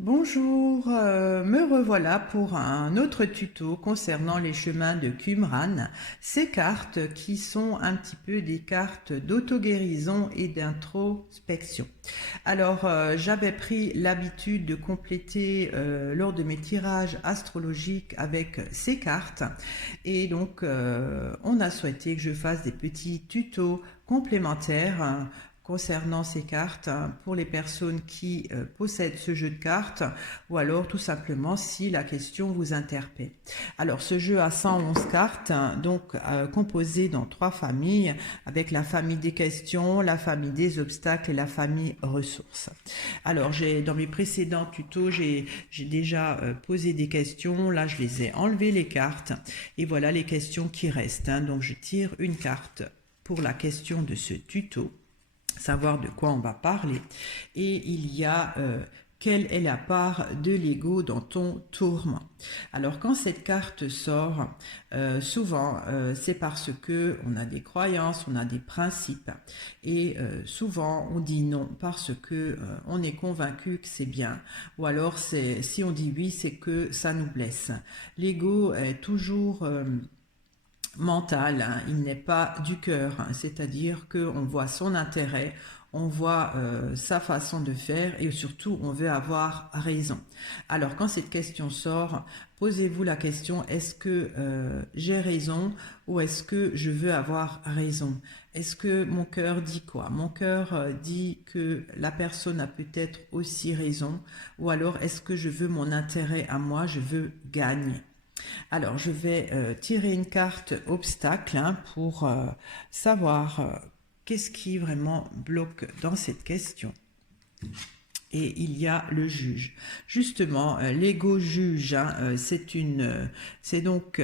Bonjour, me revoilà pour un autre tuto concernant les chemins de Qumran. Ces cartes qui sont un petit peu des cartes d'auto-guérison et d'introspection. Alors, j'avais pris l'habitude de compléter lors de mes tirages astrologiques avec ces cartes. Et donc, on a souhaité que je fasse des petits tutos complémentaires concernant ces cartes pour les personnes qui possèdent ce jeu de cartes ou alors tout simplement si la question vous interpelle. Alors ce jeu a 111 cartes, donc composé dans trois familles avec la famille des questions, la famille des obstacles et la famille ressources. Alors dans mes précédents tutos, j'ai déjà posé des questions, là je les ai enlevé les cartes et voilà les questions qui restent. Donc je tire une carte pour la question de ce tuto, savoir de quoi on va parler. Et il y a quelle est la part de l'ego dans ton tourment. Alors quand cette carte sort, souvent c'est parce que on a des croyances, on a des principes et souvent on dit non parce que on est convaincu que c'est bien, ou alors si on dit oui c'est que ça nous blesse. L'ego est toujours mental, hein, il n'est pas du cœur, hein, c'est-à-dire qu'on voit son intérêt, on voit sa façon de faire et surtout on veut avoir raison. Alors quand cette question sort, posez-vous la question, est-ce que j'ai raison ou est-ce que je veux avoir raison? Est-ce que mon cœur dit quoi? Mon cœur dit que la personne a peut-être aussi raison, ou alors est-ce que je veux mon intérêt à moi, je veux gagner? Alors, je vais tirer une carte obstacle pour savoir qu'est-ce qui vraiment bloque dans cette question. Et il y a le juge. Justement, l'ego juge, c'est donc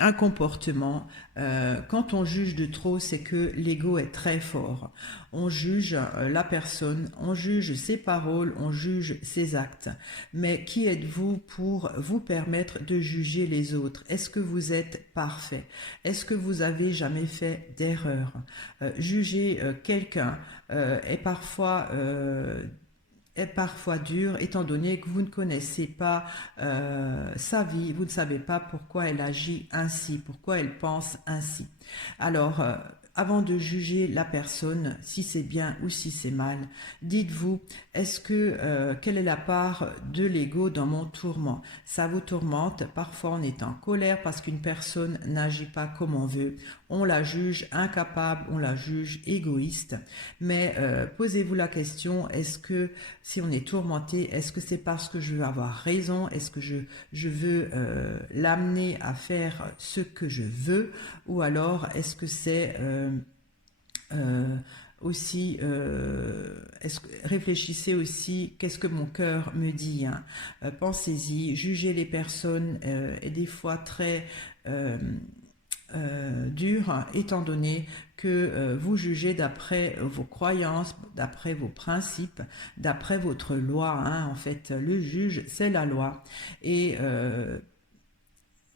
un comportement. Quand on juge de trop, c'est que l'ego est très fort. On juge la personne, on juge ses paroles, on juge ses actes. Mais qui êtes-vous pour vous permettre de juger les autres? Est-ce que vous êtes parfait? Est-ce que vous avez jamais fait d'erreur? Juger quelqu'un est parfois dur, étant donné que vous ne connaissez pas sa vie, vous ne savez pas pourquoi elle agit ainsi, pourquoi elle pense ainsi. Alors, avant de juger la personne, si c'est bien ou si c'est mal, dites-vous, quelle est la part de l'ego dans mon tourment? Ça vous tourmente, parfois on est en colère parce qu'une personne n'agit pas comme on veut, on la juge incapable, on la juge égoïste, mais posez-vous la question, est-ce que si on est tourmenté, est-ce que c'est parce que je veux avoir raison? Est-ce que je veux l'amener à faire ce que je veux? Ou alors est-ce que c'est aussi, réfléchissez aussi, qu'est-ce que mon cœur me dit, hein? Pensez-y, jugez les personnes est des fois très dur, hein, étant donné que vous jugez d'après vos croyances, d'après vos principes, d'après votre loi, hein. En fait, le juge, c'est la loi. Et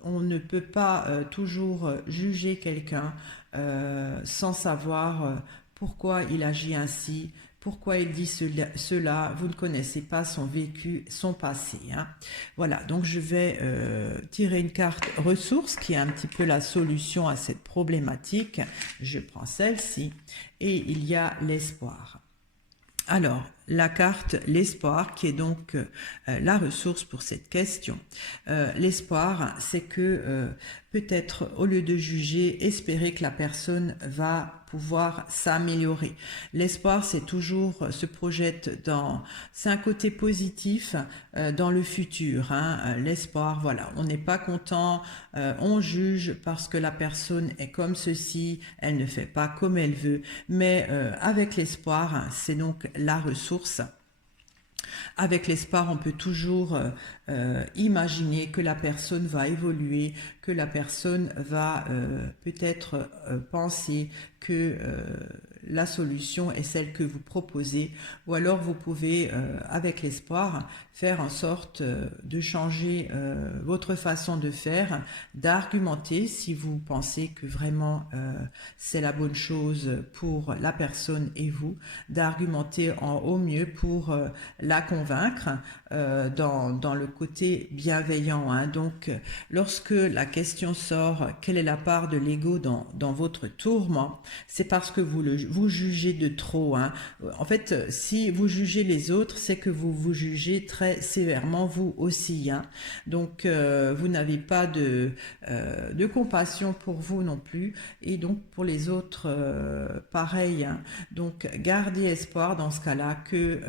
on ne peut pas toujours juger quelqu'un sans savoir pourquoi il agit ainsi, pourquoi il dit cela. Vous ne connaissez pas son vécu, son passé, hein. Voilà, donc je vais tirer une carte ressources qui est un petit peu la solution à cette problématique. Je prends celle-ci et il y a l'espoir. Alors, la carte l'espoir qui est donc la ressource pour cette question. L'espoir, c'est que peut-être au lieu de juger, espérer que la personne va pouvoir s'améliorer. L'espoir, c'est toujours se projette c'est un côté positif dans le futur, hein. L'espoir, voilà, on n'est pas content, on juge parce que la personne est comme ceci, elle ne fait pas comme elle veut, mais avec l'espoir, hein, c'est donc la ressource. Avec l'espoir, on peut toujours imaginer que la personne va évoluer, que la personne va peut-être penser que la solution est celle que vous proposez, ou alors vous pouvez, avec l'espoir, faire en sorte de changer votre façon de faire, d'argumenter si vous pensez que vraiment c'est la bonne chose pour la personne et vous, d'argumenter au mieux pour la convaincre dans le côté bienveillant, hein. Donc, lorsque la question sort, quelle est la part de l'ego dans votre tourment, c'est parce que vous jugez de trop, hein. En fait, si vous jugez les autres, c'est que vous vous jugez très sévèrement vous aussi, hein. Donc, vous n'avez pas de compassion pour vous non plus, et donc pour les autres, pareil, hein. Donc, gardez espoir dans ce cas-là que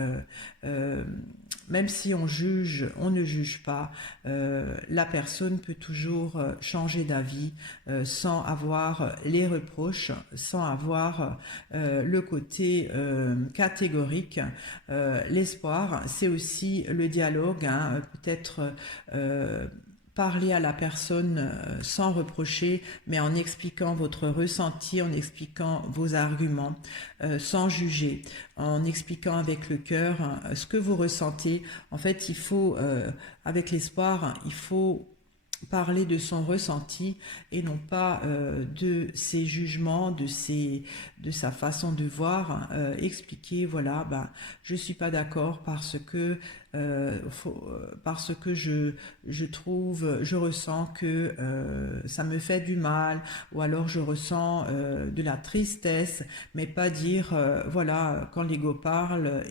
même si on juge, on ne juge pas. La personne peut toujours changer d'avis sans avoir les reproches, sans avoir le côté catégorique. L'espoir, c'est aussi le dialogue, hein, peut-être parler à la personne sans reprocher, mais en expliquant votre ressenti, en expliquant vos arguments, sans juger, en expliquant avec le cœur ce que vous ressentez. En fait, il faut, avec l'espoir, il faut parler de son ressenti et non pas de ses jugements, de sa façon de voir, expliquer, voilà, ben, je suis pas d'accord parce que je trouve, je ressens que ça me fait du mal, ou alors je ressens de la tristesse, mais pas dire, voilà, quand l'ego parle,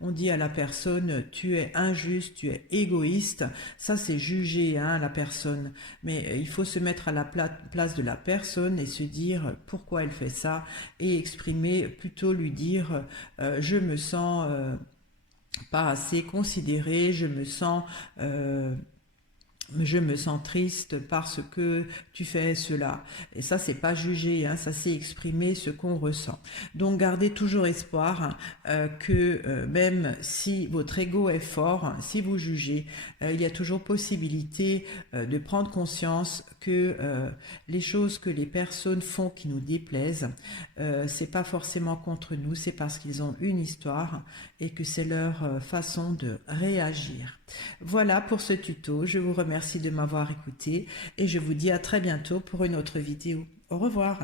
on dit à la personne, tu es injuste, tu es égoïste, ça c'est juger, hein, la personne, mais il faut se mettre à la place de la personne et se dire pourquoi elle fait ça, et exprimer, plutôt lui dire, je me sens pas assez considéré, je me sens triste parce que tu fais cela. Et ça, c'est pas juger, hein, ça c'est exprimer ce qu'on ressent. Donc, gardez toujours espoir que même si votre ego est fort, si vous jugez, il y a toujours possibilité de prendre conscience que les choses que les personnes font qui nous déplaisent, c'est pas forcément contre nous, c'est parce qu'ils ont une histoire et que c'est leur façon de réagir. Voilà pour ce tuto, je vous remercie de m'avoir écouté et je vous dis à très bientôt pour une autre vidéo. Au revoir.